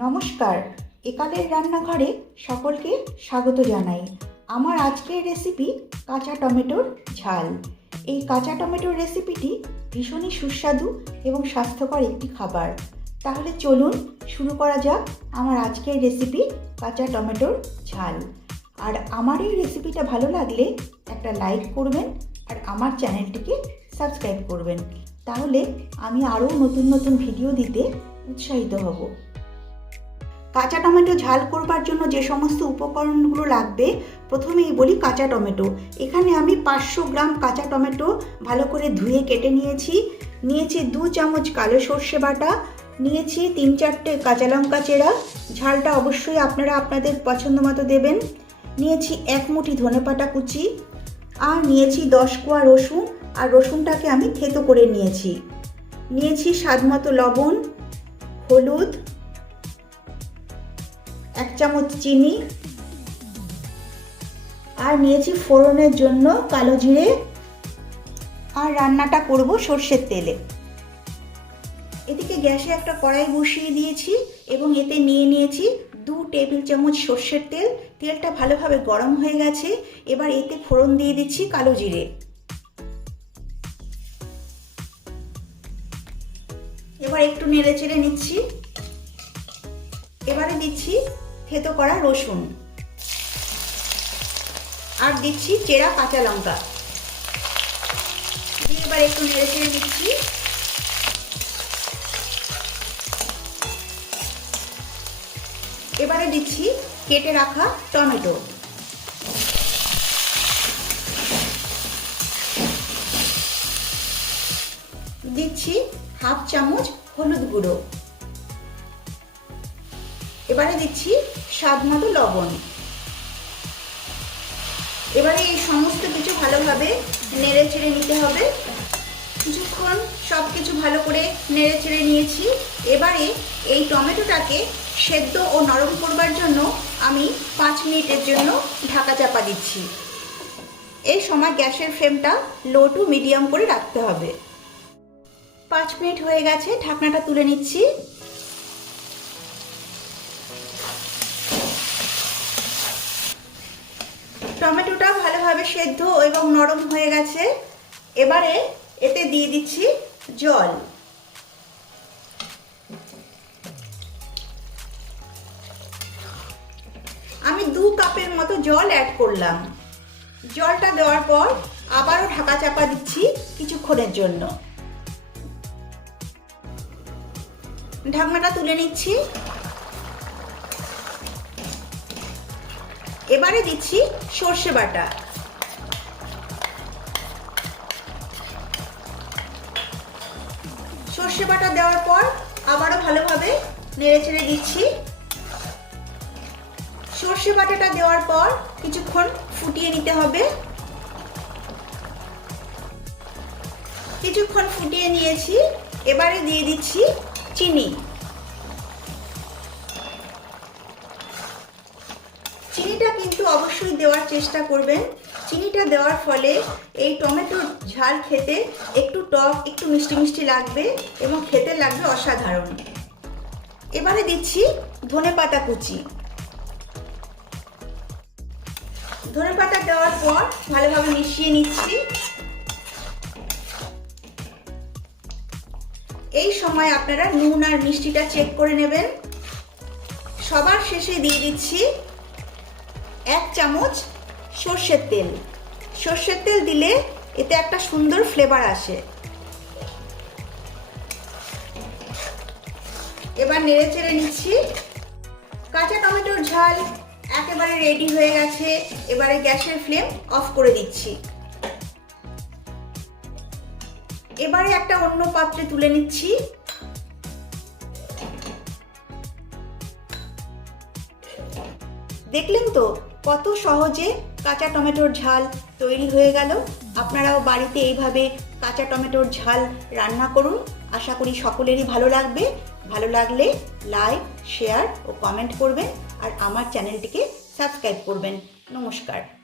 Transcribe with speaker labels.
Speaker 1: নমস্কার। একালের রান্নাঘরে সকলকে স্বাগত জানাই। আমার আজকের রেসিপি কাঁচা টমেটোর ঝাল। এই কাঁচা টমেটোর রেসিপিটি ভীষণই সুস্বাদু এবং স্বাস্থ্যকর একটি খাবার। তাহলে চলুন শুরু করা যাক আমার আজকের রেসিপি কাঁচা টমেটোর ঝাল। আর আমার এই রেসিপিটা ভালো লাগলে একটা লাইক করবেন আর আমার চ্যানেলটিকে সাবস্ক্রাইব করবেন। তাহলে আমি আরও নতুন নতুন ভিডিও দিতে উৎসাহিত হব। কাঁচা টমেটো ঝাল করবার জন্য যে সমস্ত উপকরণগুলো লাগবে, প্রথমেই বলি কাঁচা টমেটো। এখানে আমি পাঁচশো গ্রাম কাঁচা টমেটো ভালো করে ধুয়ে কেটে নিয়েছি। নিয়েছি দু চামচ কালো সর্ষে বাটা, নিয়েছি তিন চারটে কাঁচা লঙ্কা চেরা। ঝালটা অবশ্যই আপনারা আপনাদের পছন্দ মতো দেবেন। নিয়েছি এক মুঠি ধনে ধনেপাতা কুচি, আর নিয়েছি দশ কোয়া রসুন, আর রসুনটাকে আমি থেতো করে নিয়েছি। নিয়েছি স্বাদ মতো লবণ, হলুদ এক চামচ চিনি। আর নিয়েছি ফোড়নের জন্য কালো জিরে। আর রান্নাটা করব সর্ষের তেলে। এদিকে গ্যাসে একটা কড়াই বসিয়ে দিয়েছি এবং এতে নিয়ে নিয়েছি দু টেবিল চামচ সর্ষের তেল। তেলটা ভালোভাবে গরম হয়ে গেছে। এবার এতে ফোড়ন দিয়ে দিচ্ছি কালো জিরে। এবার একটু নেড়ে চেড়ে নিচ্ছি। এবারে দিচ্ছি থেতো করা রসুন। আর দিচ্ছি চেরা কাঁচা লঙ্কা। এবার একটু নেড়ে চেড়ে দিচ্ছি এবারে দিচ্ছি কেটে রাখা টমেটো। দিচ্ছি হাফ চামচ হলুদ গুঁড়ো। এবারে দিচ্ছি স্বাদ মতো লবণ। এবারে এই সমস্ত কিছু ভালোভাবে নেড়ে চেড়ে নিতে হবে। কিছুক্ষণ সব কিছু ভালো করে নেড়ে চেড়ে নিয়েছি। এবারে এই টমেটোটাকে সেদ্ধ ও নরম করবার জন্য আমি পাঁচ মিনিটের জন্য ঢাকা চাপা দিচ্ছি। এই সময় গ্যাসের ফ্লেমটা লো টু মিডিয়াম করে রাখতে হবে। পাঁচ মিনিট হয়ে গেছে, ঢাকনাটা তুলে নিচ্ছি। টমেটোটা ভালোভাবে সেদ্ধ এবং নরম হয়ে গেছে। এবারে এতে দিয়ে দিচ্ছি জল। আমি দু কাপের মতো জল অ্যাড করলাম। জলটা দেওয়ার পর আবারও ঢাকা চাপা দিচ্ছি কিছুক্ষণের জন্য। ঢাকনাটা তুলে নিচ্ছি। এবারে দিচ্ছি সর্ষে বাটা। সর্ষে বাটা দেওয়ার পর আবারও ভালোভাবে নেড়ে চেড়ে দিচ্ছি। সর্ষে বাটাটা দেওয়ার পর কিছুক্ষণ ফুটিয়ে নিতে হবে। কিছুক্ষণ ফুটিয়ে নিয়েছি। এবারে দিয়ে দিচ্ছি চিনি। অবশ্যই দেওয়ার চেষ্টা করবেন। চিনিটা দেওয়ার ফলে এই টমেটোর ঝাল খেতে একটু টক, একটু মিষ্টি মিষ্টি লাগবে এবং খেতে লাগবে অসাধারণ। এবারে দিচ্ছি ধনে পাতা কুচি। ধনে পাতা দেওয়ার পর ভালোভাবে মিশিয়ে নিচ্ছি। এই সময় আপনারা নুন আর মিষ্টিটা চেক করে নেবেন। সবার শেষে দিয়ে দিচ্ছি এক চামচ সর্ষের তেল। সর্ষের তেল দিলে এতে একটা সুন্দর ফ্লেভার আসে। এবার নেড়ে চেড়ে নিচ্ছি। কাঁচা টমেটোর ঝাল একেবারে রেডি হয়ে গেছে। এবারে গ্যাসের ফ্লেম অফ করে দিচ্ছি। এবারে একটা অন্য পাত্রে তুলে নিচ্ছি। দেখলেন তো কত সহজে কাঁচা টমেটোর ঝাল তৈরি হয়ে গেল? আপনারাও বাড়িতে এইভাবে কাঁচা টমেটোর ঝাল রান্না করুন। আশা করি সকলেরই ভালো লাগবে। ভালো লাগলে লাইক, শেয়ার ও কমেন্ট করবেন আর আমার চ্যানেলটিকে সাবস্ক্রাইব করবেন। নমস্কার।